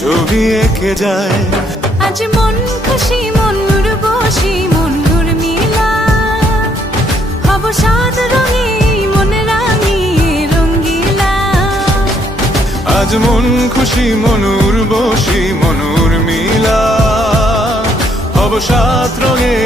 ছবি এঁকে যায়। আজ মন খুশি মন বসি মন মিলা। হব সাত রঙে মন রাঙিয়ে রঙ্গিলা আজ মন খুশি মনুর বসি মনুর মিলা। হব সাত রঙে